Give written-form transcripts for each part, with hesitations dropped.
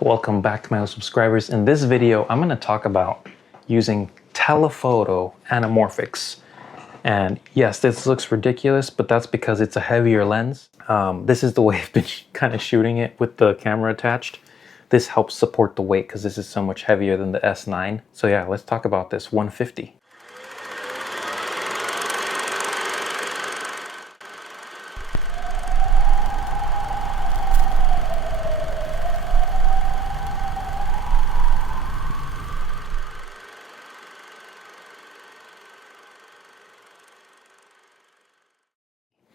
welcome back to my subscribers. In this video, I'm going to talk about using telephoto anamorphics. And yes, this looks ridiculous, but that's because it's a heavier lens. This is the way I've been kind of shooting it with the camera attached. This helps support the weight because this is so much heavier than the S9. So yeah, let's talk about this 150.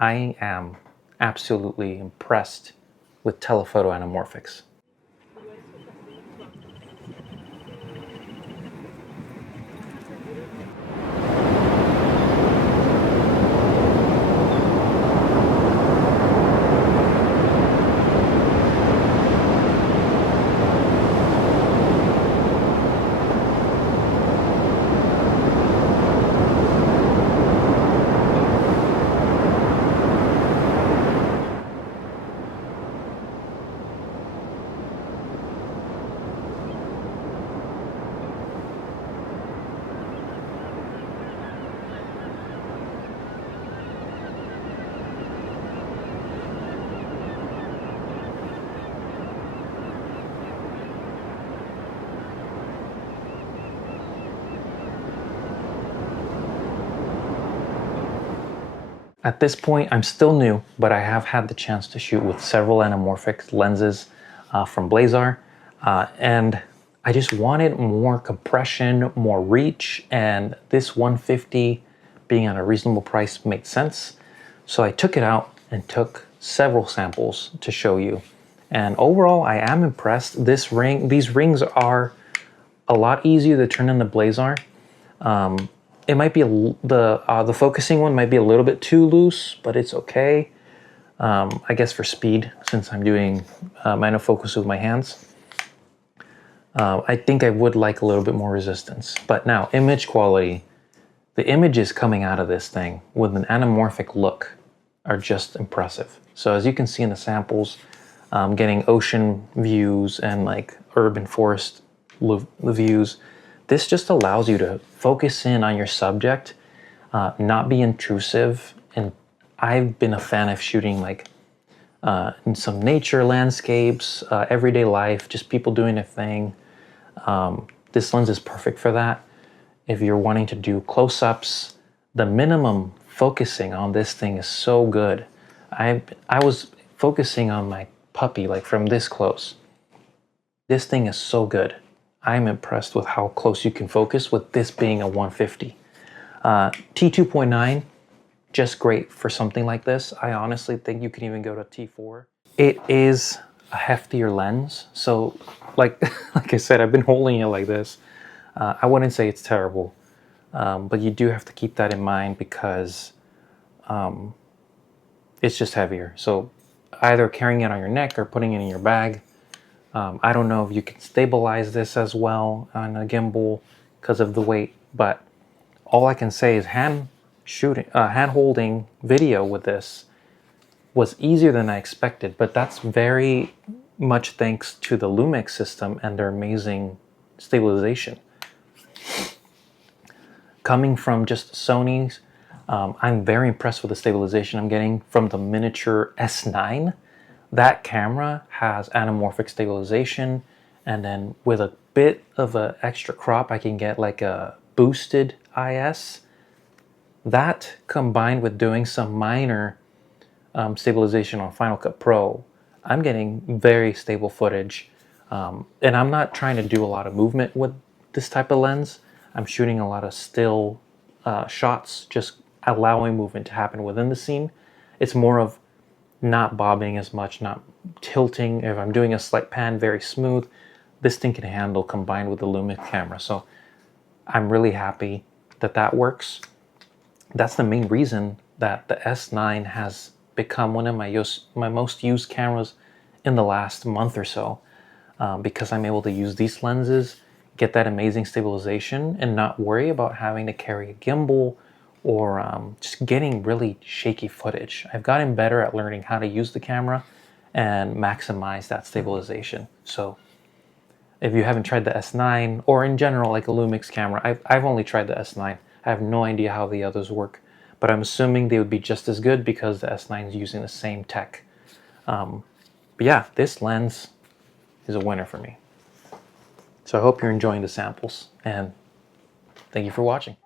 I am absolutely impressed with telephoto anamorphics. At this point, I'm still new, but I have had the chance to shoot with several anamorphic lenses from Blazar, and I just wanted more compression, more reach, and this 150 being at a reasonable price made sense. So I took it out and took several samples to show you. And overall, I am impressed. These rings are a lot easier to turn in the Blazar. It might be the focusing one might be a little bit too loose, but it's okay. I guess for speed, since I'm doing monofocus with my hands. I think I would like a little bit more resistance. But now, image quality. The images coming out of this thing with an anamorphic look are just impressive. So as you can see in the samples, getting ocean views and like urban forest views. This just allows you to focus in on your subject, not be intrusive. And I've been a fan of shooting like in some nature landscapes, everyday life, just people doing their thing. This lens is perfect for that. If you're wanting to do close-ups, the minimum focusing on this thing is so good. I was focusing on my puppy like from this close. This thing is so good. I'm impressed with how close you can focus with this being a 150. T2.9, just great for something like this. I honestly think you can even go to T4. It is a heftier lens. So like I said, I've been holding it like this. I wouldn't say it's terrible, but you do have to keep that in mind because it's just heavier. So either carrying it on your neck or putting it in your bag. I don't know if you can stabilize this as well on a gimbal because of the weight, but all I can say is hand holding video with this was easier than I expected, but that's very much thanks to the Lumix system and their amazing stabilization. Coming from just Sony's, I'm very impressed with the stabilization I'm getting from the miniature S9. That camera has anamorphic stabilization, and then with a bit of an extra crop, I can get like a boosted IS. That combined with doing some minor stabilization on Final Cut Pro, I'm getting very stable footage. And I'm not trying to do a lot of movement with this type of lens. I'm shooting a lot of still shots, just allowing movement to happen within the scene. It's more of not bobbing as much, not tilting. If I'm doing a slight pan, very smooth. This thing can handle combined with the Lumix camera. So I'm really happy that that works. That's the main reason that the S9 has become one of my most used cameras in the last month or so, because I'm able to use these lenses, get that amazing stabilization, and not worry about having to carry a gimbal or just getting really shaky footage. I've gotten better at learning how to use the camera and maximize that stabilization. So If you haven't tried the S9 or in general like a Lumix camera, I've only tried the S9. I have no idea how the others work, but I'm assuming they would be just as good because the S9 is using the same tech. But yeah, this lens is a winner for me. So I hope you're enjoying the samples, and thank you for watching.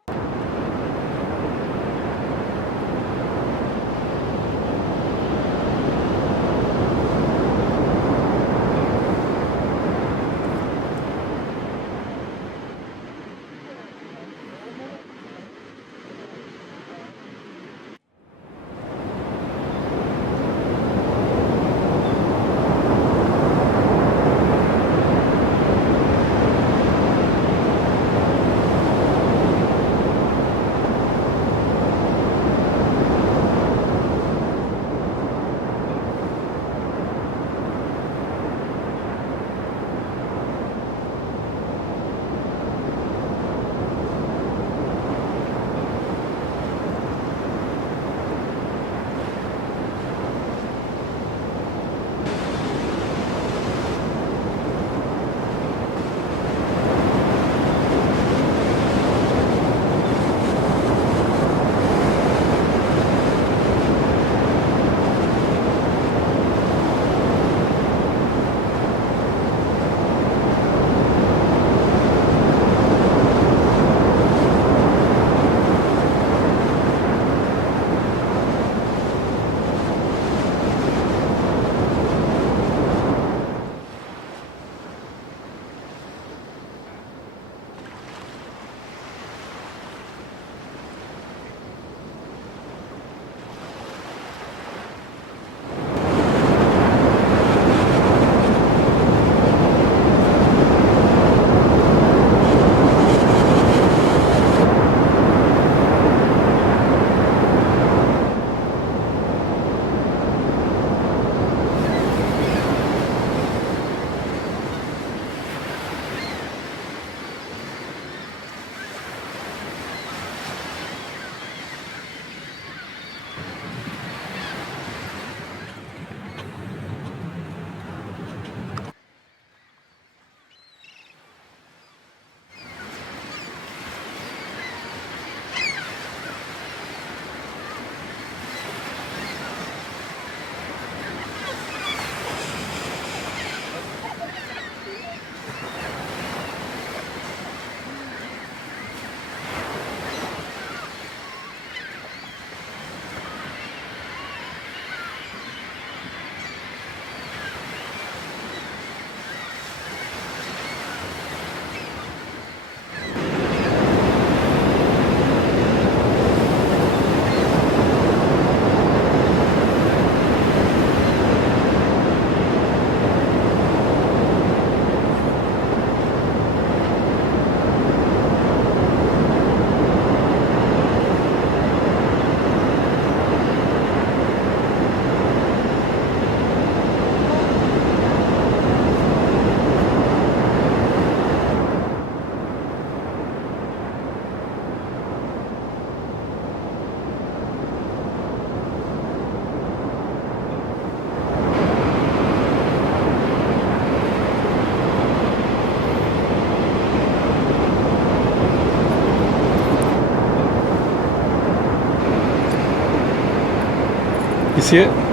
You see it?